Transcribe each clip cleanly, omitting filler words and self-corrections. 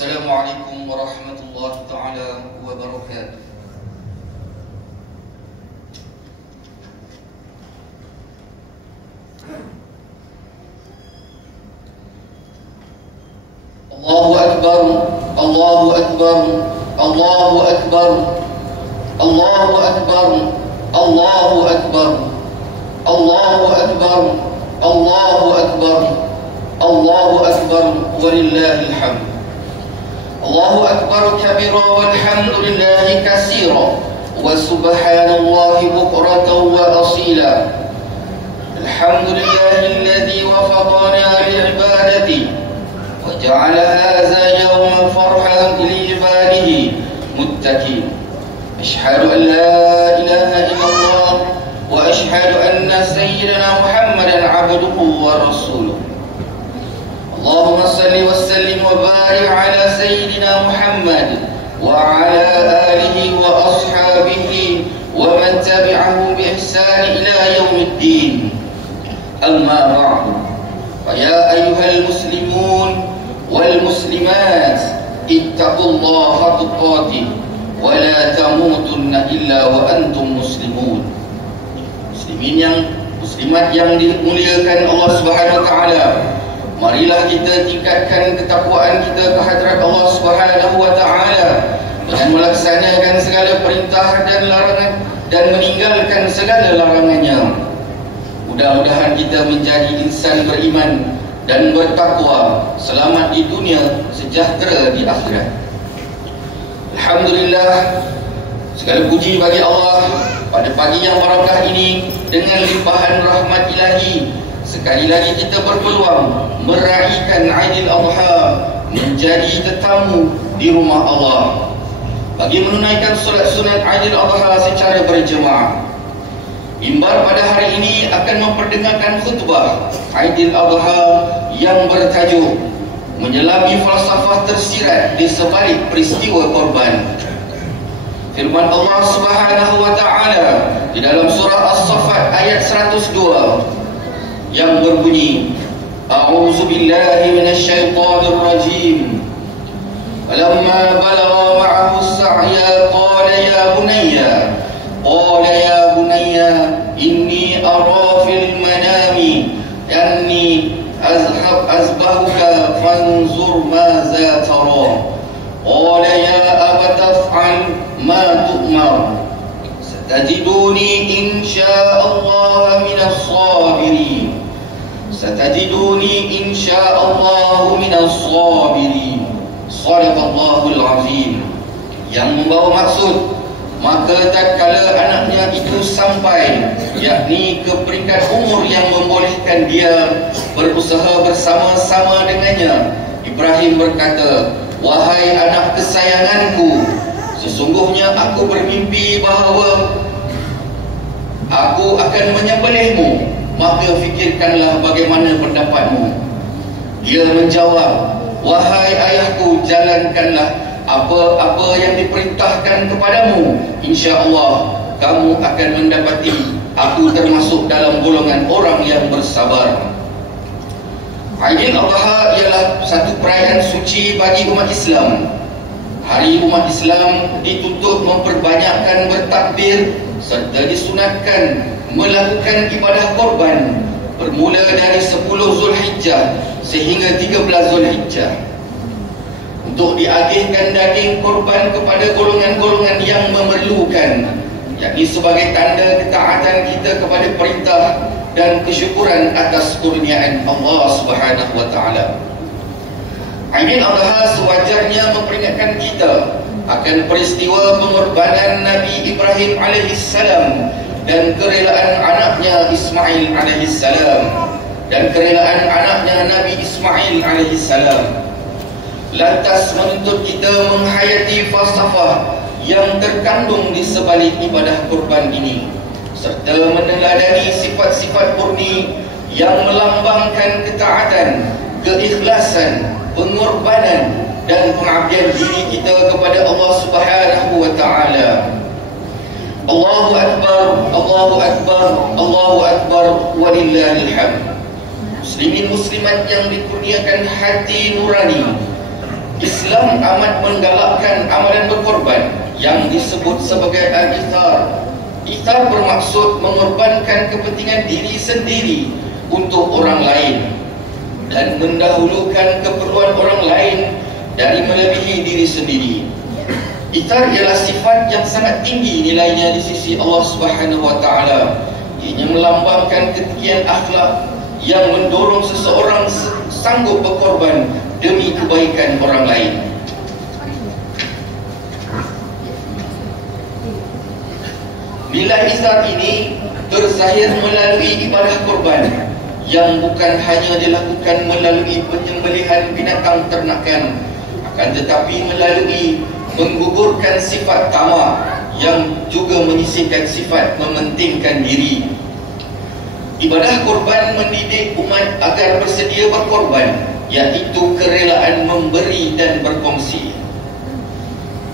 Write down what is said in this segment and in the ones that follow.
Assalamualaikum warahmatullahi ta'ala wabarakatuh. Allahu Akbar, Allahu Akbar, Allahu Akbar, Allahu Akbar, Allahu Akbar, Allahu Akbar, Allahu Akbar, Allahu Akbar, walillahil hamd. Allahu Akbar kabira walhamdulillahi katsira wa subhanallahi bukratan wa asila. Alhamdulillahi alladhi wafaqana li'ibadati wa ja'ala hadha yawma farhan li'ibadihi muttaqin. Ashhadu an la ilaha illallah wa ashhadu anna sayyidina Muhammadan 'abduhu wa rasuluh. Allahumma salli wa sallim wa barik ala sayyidina Muhammad wa ala alihi wa ashabihi wa man tabi'ahu bi ihsan ila yaumiddin. Amma ba'du. Fa ya ayyuhal muslimun wal muslimat ittaqullaha tuqatih wa la tamutunna illa wa antum muslimun. Muslimat yang dimuliakan Allah Subhanahu wa taala, marilah kita tingkatkan ketakwaan kita ke hadirat Allah Subhanahu wa taala dengan melaksanakan segala perintah dan larangan dan meninggalkan segala larangannya. Mudah-mudahan kita menjadi insan beriman dan bertakwa, selamat di dunia, sejahtera di akhirat. Alhamdulillah, segala puji bagi Allah pada pagi yang barakah ini dengan limpahan rahmat ilahi. Sekali lagi kita berpeluang meraihkan Aidil Adha, menjadi tetamu di rumah Allah bagi menunaikan solat sunat Aidil Adha secara berjemaah. Mimbar pada hari ini akan memperdengarkan khutbah Aidil Adha yang bertajuk menyelami falsafah tersirat di sebalik peristiwa korban. Firman Allah Subhanahu wa taala di dalam surah As-Saffat ayat 102 yang berbunyi, A'udzu billahi minasyaitonir rajim. Falamma balagha ma'ahu as-sa'ya qala ya bunayya inni ara fil manami anni azbahuka fanzur madza tara. Qala ya abati if'al ma tu'mar. Satajiduni insya'allahu minas sabirin. Satajiduni insya'allahu minas sabirin. Shadaqallahul azim. Yang membawa maksud, maka tatkala anaknya itu sampai, yakni ke peringkat umur yang membolehkan dia berusaha bersama-sama dengannya, Ibrahim berkata, wahai anak kesayanganku, sesungguhnya aku bermimpi bahawa aku akan menyembelihmu, maka fikirkanlah bagaimana pendapatmu. Dia menjawab, wahai ayahku, jalankanlah apa-apa yang diperintahkan kepadamu. InsyaAllah kamu akan mendapati aku termasuk dalam golongan orang yang bersabar. Aidil Adha ialah satu perayaan suci bagi umat Islam. Hari umat Islam dituntut memperbanyakkan bertakbir serta disunatkan melakukan ibadah korban bermula dari 10 Zulhijjah sehingga 13 Zulhijjah untuk diagihkan daging korban kepada golongan-golongan yang memerlukan, yakni sebagai tanda ketaatan kita kepada perintah dan kesyukuran atas kurniaan Allah Subhanahu wa taala. Aidil Adha sewajarnya memperingatkan kita akan peristiwa pengorbanan Nabi Ibrahim alaihissalam dan kerelaan anaknya Ismail alaihissalam dan kerelaan anaknya Nabi Ismail alaihissalam. Lantas menuntut kita menghayati falsafah yang terkandung di sebalik ibadah kurban ini, serta meneladani sifat-sifat murni yang melambangkan ketaatan, keikhlasan, pengorbanan dan pengabdian diri kita kepada Allah Subhanahu wa taala. Allahu Akbar, Allahu Akbar, Allahu Akbar, walillahil hamd. Muslimin muslimat yang dikurniakan hati nurani, Islam amat menggalakkan amalan berkorban yang disebut sebagai al-ithar. Ithar bermaksud mengorbankan kepentingan diri sendiri untuk orang lain dan mendahulukan keperluan orang lain dari melebihi diri sendiri. Ithar ialah sifat yang sangat tinggi nilainya di sisi Allah Subhanahu wa taala. Ianya melambangkan ketinggian akhlak yang mendorong seseorang sanggup berkorban demi kebaikan orang lain. Nilai ithar ini terzahir melalui ibadah korban yang bukan hanya dilakukan melalui penyembelihan binatang ternakan, akan tetapi melalui menggugurkan sifat tamak yang juga menyisihkan sifat mementingkan diri. Ibadah korban mendidik umat agar bersedia berkorban, iaitu kerelaan memberi dan berkongsi,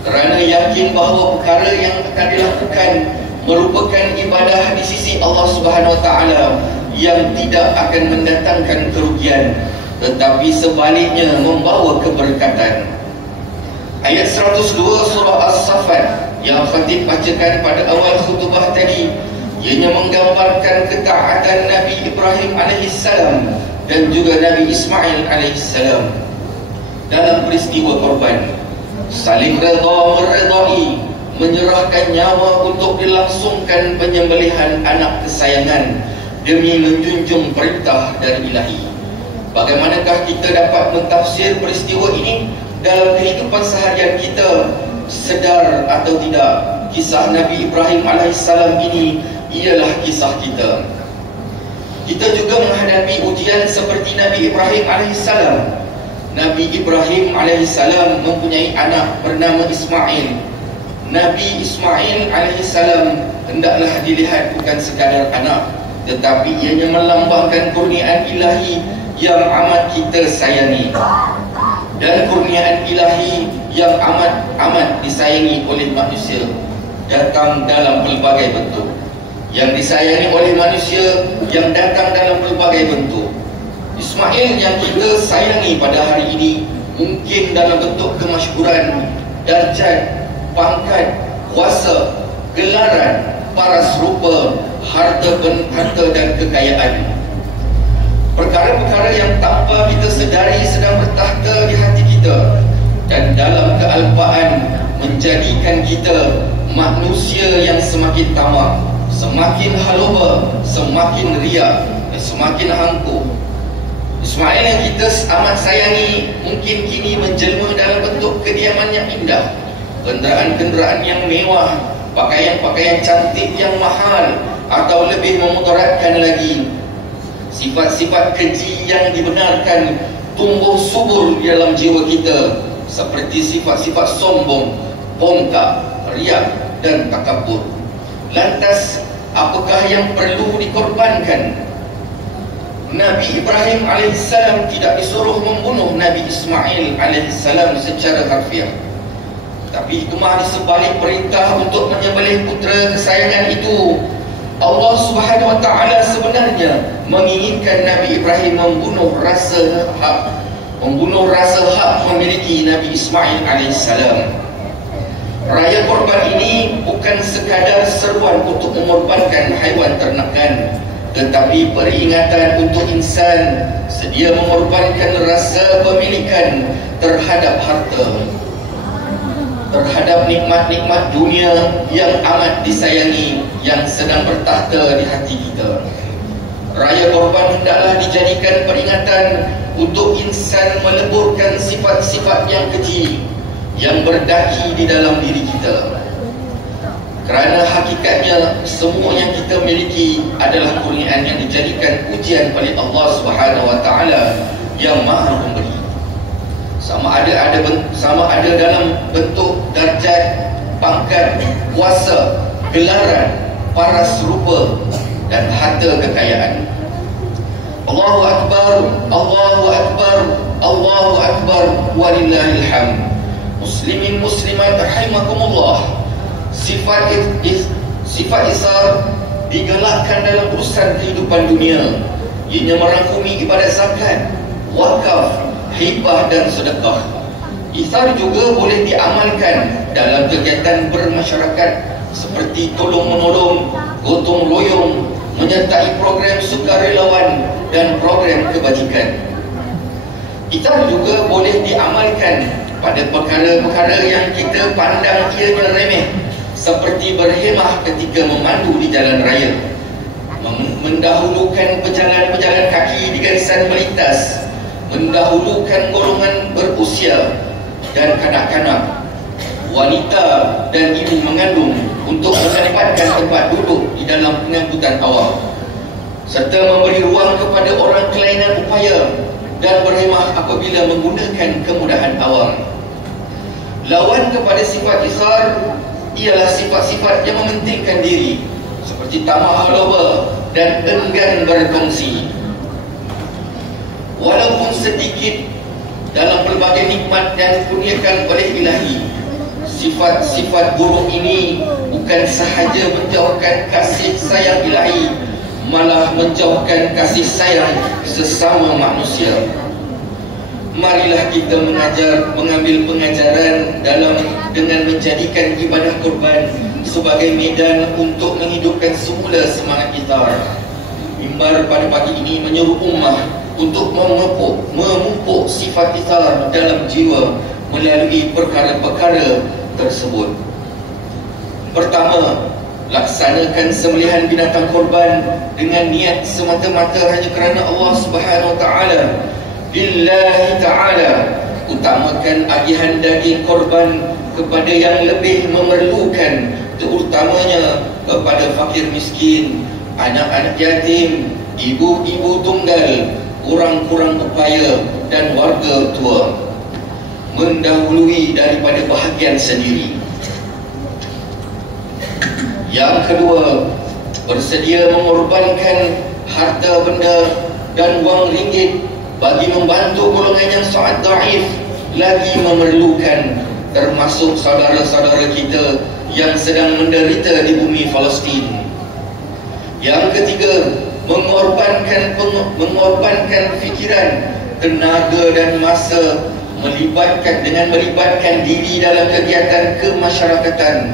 kerana yakin bahawa perkara yang akan dilakukan merupakan ibadah di sisi Allah Subhanahu wa taala yang tidak akan mendatangkan kerugian, tetapi sebaliknya membawa keberkatan. Ayat 102 surah As-Saffat yang Khatib bacakan pada awal khutbah tadi, ianya menggambarkan ketaatan Nabi Ibrahim AS dan juga Nabi Ismail AS dalam peristiwa korban. Saling redha meredai, menyerahkan nyawa untuk dilangsungkan penyembelihan anak kesayangan demi menjunjung perintah dari Ilahi. Bagaimanakah kita dapat mentafsir peristiwa ini dalam kehidupan seharian kita? Sedar atau tidak, kisah Nabi Ibrahim AS ini ialah kisah kita. Kita juga menghadapi ujian seperti Nabi Ibrahim AS. Nabi Ibrahim AS mempunyai anak bernama Ismail. Nabi Ismail AS hendaklah dilihat bukan sekadar anak, tetapi ianya melambangkan kurniaan ilahi yang amat kita sayangi, dan kurniaan ilahi yang amat disayangi oleh manusia datang dalam pelbagai bentuk. Yang disayangi oleh manusia yang datang dalam pelbagai bentuk. Ismail yang kita sayangi pada hari ini mungkin dalam bentuk kemasyhuran, darjat, pangkat, kuasa, gelaran, paras rupa, harta dan kekayaan. Perkara-perkara yang tanpa kita sedari sedang bertakhta di hati kita, dan dalam kealpaan menjadikan kita manusia yang semakin tamak, semakin haloba, semakin riak, dan semakin angkuh. Ismail yang kita amat sayangi mungkin kini menjelma dalam bentuk kediaman yang indah, kenderaan-kenderaan yang mewah, pakaian-pakaian cantik yang mahal, atau lebih memudaratkan lagi, sifat-sifat keji yang dibenarkan tumbuh subur di dalam jiwa kita, seperti sifat-sifat sombong, bongkak, riak dan takabur. Lantas, apakah yang perlu dikorbankan? Nabi Ibrahim AS tidak disuruh membunuh Nabi Ismail AS secara harfiah, tapi hikmah di sebalik perintah untuk menyembelih putera kesayangan itu, Allah Subhanahu wa taala sebenarnya menginginkan Nabi Ibrahim membunuh rasa hak memiliki Nabi Ismail AS. Raya korban ini bukan sekadar seruan untuk mengorbankan haiwan ternakan, tetapi peringatan untuk insan sedia mengorbankan rasa pemilikan terhadap harta, terhadap nikmat-nikmat dunia yang amat disayangi yang sedang bertakhta di hati kita. Raya korban hendaklah dijadikan peringatan untuk insan meleburkan sifat-sifat yang keji yang berdaki di dalam diri kita. Kerana hakikatnya semua yang kita miliki adalah kurniaan yang dijadikan ujian oleh Allah Subhanahu wa taala yang Maha Pemberi. Sama ada dalam bentuk darjat, pangkat, kuasa, gelaran, paras rupa dan harta kekayaan. Allahu Akbar, Allahu Akbar, Allahu Akbar, walillahil hamd. Muslimin muslimat rahimakumullah. Sifat isar digalakkan dalam urusan kehidupan dunia. Ianya merangkumi ibadat zakat, wakaf, hibah dan sedekah. Ithar juga boleh diamalkan dalam kegiatan bermasyarakat seperti tolong-menolong, gotong royong, menyertai program sukarelawan dan program kebajikan. Ithar juga boleh diamalkan pada perkara-perkara yang kita pandang ianya remeh, seperti berhemah ketika memandu di jalan raya, mendahulukan pejalan-pejalan kaki di garisan melintas, mendahulukan golongan berusia dan kanak-kanak, wanita dan ibu mengandung untuk menempatkan tempat duduk di dalam pengangkutan awam, serta memberi ruang kepada orang kelainan upaya dan berhemah apabila menggunakan kemudahan awam. Lawan kepada sifat ikhar ialah sifat-sifat yang mementingkan diri, seperti tamah loba dan enggan berkongsi. Walaupun sedikit dalam pelbagai nikmat dan kurniakan oleh ilahi, sifat-sifat buruk ini bukan sahaja menjauhkan kasih sayang ilahi, malah menjauhkan kasih sayang sesama manusia. Marilah kita mengambil pengajaran dengan menjadikan ibadah kurban sebagai medan untuk menghidupkan semula semangat kita. Mimbar pada pagi ini menyuruh ummah untuk memupuk sifat kita dalam jiwa melalui perkara-perkara tersebut. Pertama, laksanakan sembelihan binatang korban dengan niat semata-mata hanya kerana Allah Subhanahu Wa Taala. Lillahi Ta'ala. Utamakan agihan daging korban kepada yang lebih memerlukan, terutamanya kepada fakir miskin, anak-anak yatim, ibu-ibu tunggal, kurang-kurang upaya dan warga tua, mendahului daripada bahagian sendiri. Yang kedua, bersedia mengorbankan harta benda dan wang ringgit bagi membantu golongan yang sangat daif lagi memerlukan, termasuk saudara-saudara kita yang sedang menderita di bumi Palestin. Yang ketiga, mengorbankan fikiran, tenaga dan masa melibatkan diri dalam kegiatan kemasyarakatan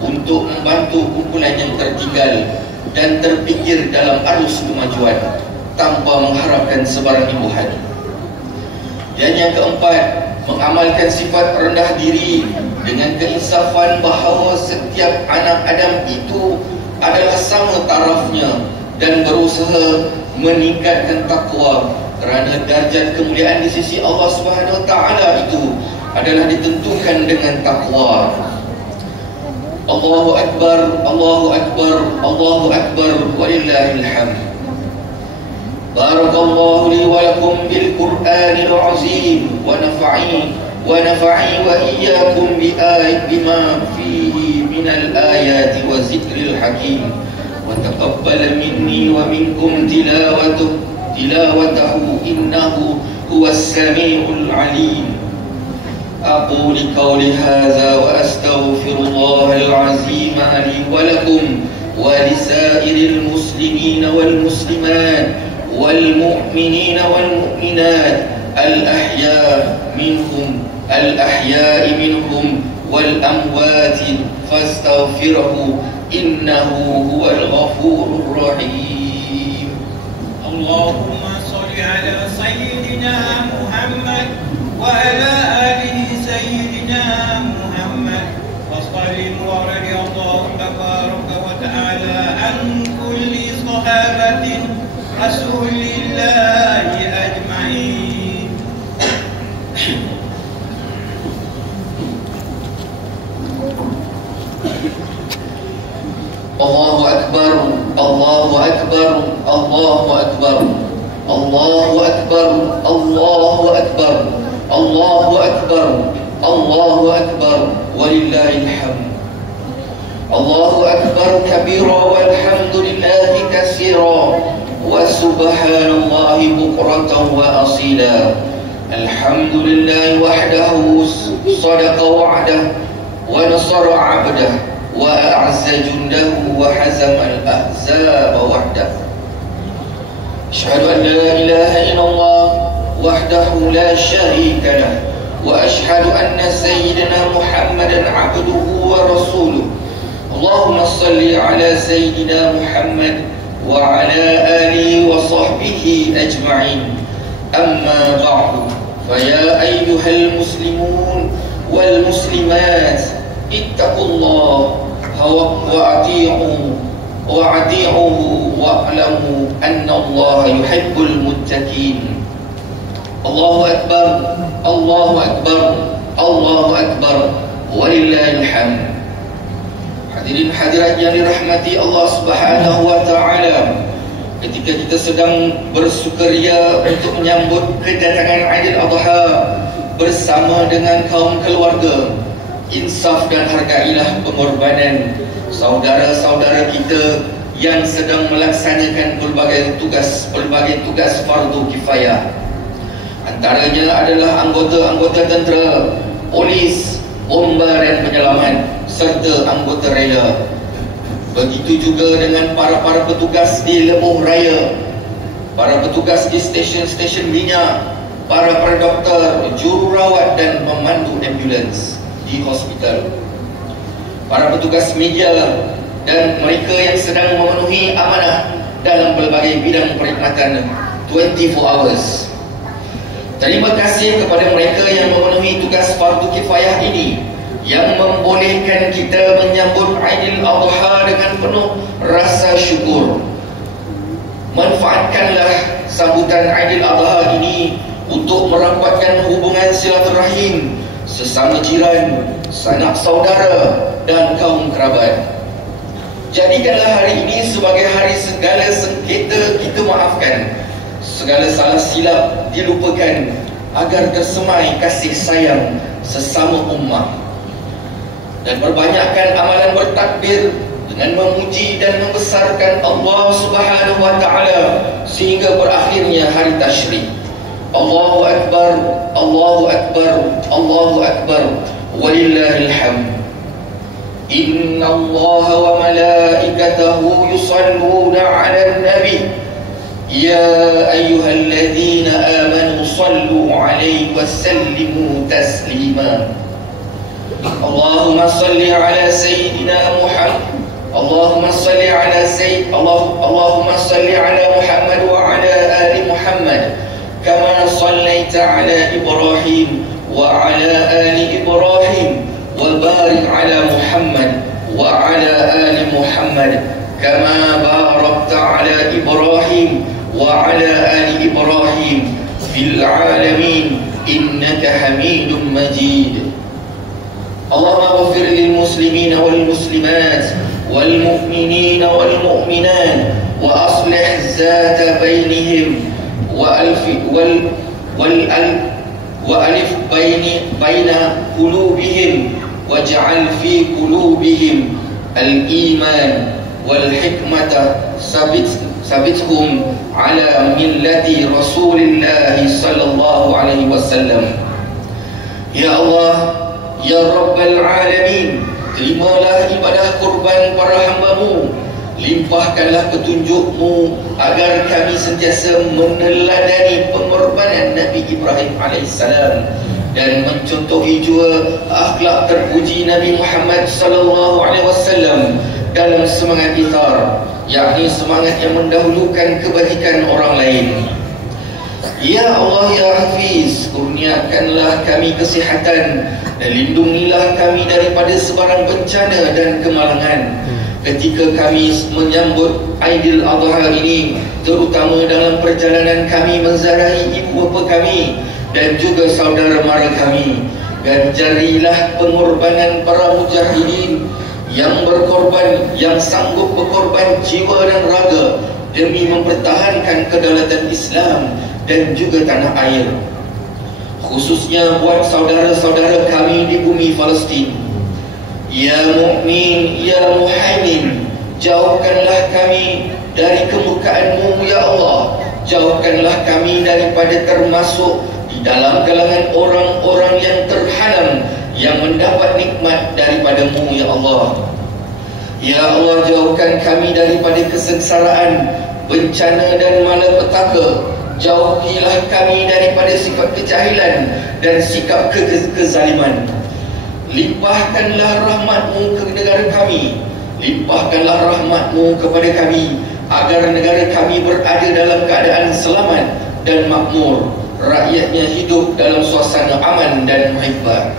untuk membantu kumpulan yang tertinggal dan terpinggir dalam arus kemajuan tanpa mengharapkan sebarang imbuhan. Dan yang keempat, mengamalkan sifat rendah diri dengan keinsafan bahawa setiap anak Adam itu adalah sama tarafnya dan berusaha meningkatkan takwa, kerana darjat kemuliaan di sisi Allah Subhanahu Wa Taala itu adalah ditentukan dengan takwa. Allahu Akbar, Allahu Akbar, Allahu Akbar, walillahil hamd. Barakallahu li wa lakum bil Qur'anil azim wa naf'i wa iyyakum bima fihi minal ayati wa zikril hakim wa taqabbal minni wa minkum tilawatahu innahu huwas samiul alim. أقول قولي هذا وأستغفر الله العظيم لي ولكم ولسائر المسلمين والمسلمات والمؤمنين والمؤمنات الأحياء منهم والأموات فاستغفره إنه هو الغفور الرحيم. اللهم صل على سيدنا محمد وعلى آله سيدنا محمد وسلم ورضي الله تبارك وتعالى عن كل صحابة رسول الله أجمعين. الله أكبر الله أكبر الله أكبر الله أكبر الله أكبر الله أكبر الله أكبر ولله الحمد. الله أكبر كبيرا والحمد لله كثيرا وسبحان الله بكرة وأصيلا. الحمد لله وحده صدق وعده ونصر عبده وأعز جنده وحزم الأحزاب وحده. أشهد أن لا إله إلا الله وحده لا شريك له وأشهد أن سيدنا محمدا عبده ورسوله. اللهم صل على سيدنا محمد وعلى آله وصحبه أجمعين. أما بعد، فيا أيها المسلمون والمسلمات، اتقوا الله وأطيعوه واعلموا أن الله يحب المتقين. الله أكبر، الله أكبر، الله أكبر، ولله الحمد. Hadirin hadirat yang dirahmati Allah Subhanahu wa taala, ketika kita sedang bersukaria untuk menyambut kedatangan Aidil Adha bersama dengan kaum keluarga, insaf dan hargailah pengorbanan saudara-saudara kita yang sedang melaksanakan pelbagai tugas fardu kifayah. Antaranya adalah anggota-anggota tentera, polis, bomba dan penyelamat, serta anggota rela. Begitu juga dengan para petugas di lebuh raya, para petugas di stesen-stesen minyak, para doktor, jururawat dan pemandu ambulans di hospital, para petugas media dan mereka yang sedang memenuhi amanah dalam pelbagai bidang perkhidmatan 24 hours. Terima kasih kepada mereka yang memenuhi tugas fardu kifayah ini, yang membolehkan kita menyambut Aidil Adha dengan penuh rasa syukur. Manfaatkanlah sambutan Aidil Adha ini untuk merapatkan hubungan silaturahim sesama jiran, sanak saudara dan kaum kerabat. Jadikanlah hari ini sebagai hari segala sengketa kita maafkan, segala salah silap dilupakan, agar tersemai kasih sayang sesama ummah. Dan perbanyakkan amalan bertakbir dengan memuji dan membesarkan Allah Subhanahu wa taala sehingga berakhirnya hari tasyrik. Allahu Akbar, Allahu Akbar, Allahu Akbar, walillahil hamd. Inna Allah wa malaikatahu yusalluna 'alan nabi. Ya ayyuhalladzina amanu sallu 'alaihi wa sallimu taslima. Allahumma salli ala sayyidina Muhammad. Allahumma salli ala Allahumma salli ala Muhammad wa ala ali Muhammad kama sallaita ala Ibrahim wa ala ali Ibrahim wa barik ala Muhammad wa ala ali Muhammad kama barakta ala Ibrahim wa ala ali Ibrahim fil alamin innaka Hamidum Majid. Allahumma ighfir lil muslimina wal muslimat wal mu'minina wal mu'minat wa aslih zata bainihim wa alif baina qulubihim waj'al fi qulubihim al-iman wal hikmata sabithum ala millati Rasulillah sallallahu alaihi wasallam. Ya Allah, Ya Rabbal Alamin, terimalah ibadah kurban para hamba-Mu, limpahkanlah petunjuk-Mu agar kami sentiasa meneladani pengorbanan Nabi Ibrahim AS dan mencontohi jua akhlak terpuji Nabi Muhammad sallallahu alaihi wasallam dalam semangat ithar, yakni semangat yang mendahulukan kebajikan orang lain. Ya Allah, Ya Hafiz, kurniakanlah kami kesihatan dan lindungilah kami daripada sebarang bencana dan kemalangan ketika kami menyambut Aidil Adha ini, terutama dalam perjalanan kami menziarahi ibu bapa kami dan juga saudara mara kami. Ganjarilah pengorbanan para mujahidin yang berkorban, yang sanggup berkorban jiwa dan raga demi mempertahankan kedaulatan Islam dan juga tanah air, khususnya buat saudara-saudara kami di bumi Palestin. Ya Mu'min, Ya Muhaimin, jauhkanlah kami dari kemurkaan-Mu ya Allah. Jauhkanlah kami daripada termasuk di dalam kalangan orang-orang yang terhalang yang mendapat nikmat daripada-Mu ya Allah. Ya Allah, jauhkan kami daripada kesengsaraan, bencana dan malapetaka, jauhilah kami daripada sifat kejahilan dan sikap kezaliman. Limpahkanlah rahmat-Mu ke negara kami, limpahkanlah rahmat-Mu kepada kami, agar negara kami berada dalam keadaan selamat dan makmur, rakyatnya hidup dalam suasana aman dan muhibbah.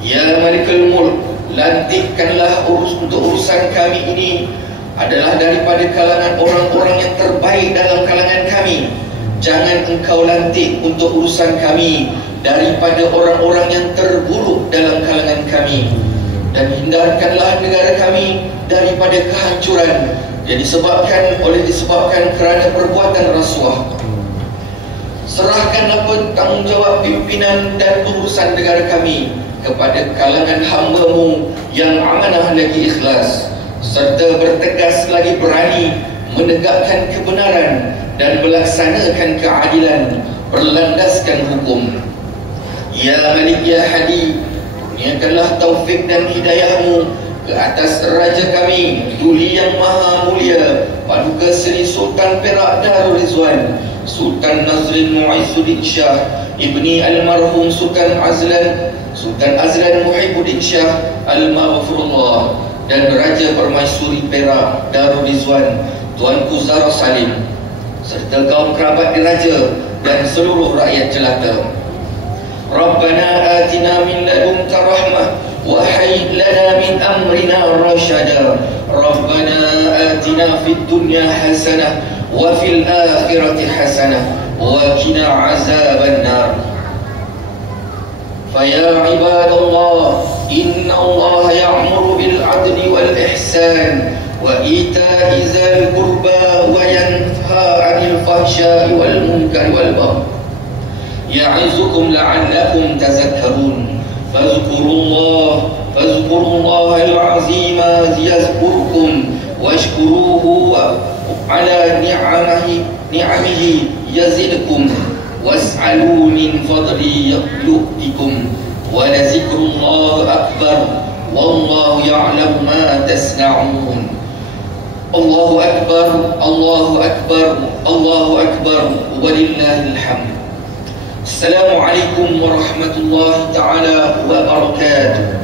Ya Malikul Mulk, lantikkanlah untuk urusan kami ini adalah daripada kalangan orang-orang yang terbaik dalam kalangan kami. Jangan Engkau lantik untuk urusan kami daripada orang-orang yang terburuk dalam kalangan kami. Dan hindarkanlah negara kami daripada kehancuran yang disebabkan kerana perbuatan rasuah. Serahkanlah tanggungjawab pimpinan dan pengurusan negara kami kepada kalangan hamba-Mu yang amanah lagi ikhlas, serta bertegas lagi berani menegakkan kebenaran dan melaksanakan keadilan berlandaskan hukum. Ya Malik Ya Hadi, kurniakanlah taufik dan hidayah-Mu ke atas Raja kami, Duli yang Maha Mulia, Paduka Seri Sultan Perak Darul Rizwan, Sultan Nazrin Muizzuddin Shah, Ibni Almarhum Sultan Azlan Muhibbuddin Shah Al-Maghfurullah, dan Raja Permaisuri Perak Darul Rizwan, Tuanku Zara Salim, serta kaum kerabat diraja dan seluruh rakyat jelata. Rabbana atina min ladunka rahmah wa hayyi lana min amrina rashada. Rabbana atina fid dunya hasanah wa fil akhirati hasanah wa qina azaban nar. فيا عباد الله إن الله يأمر بالعدل والإحسان وإيتاء ذي القربى وينهى عن الفحشاء والمنكر والبغي يعظكم لعلكم تذكرون فاذكروا الله العظيم يذكركم واشكروه على نعمه يزدكم واسألوا من فضلي يؤتكم ولذكر الله أكبر والله يعلم ما تصنعون. الله أكبر الله أكبر الله أكبر ولله الحمد. السلام عليكم ورحمة الله تعالى وبركاته.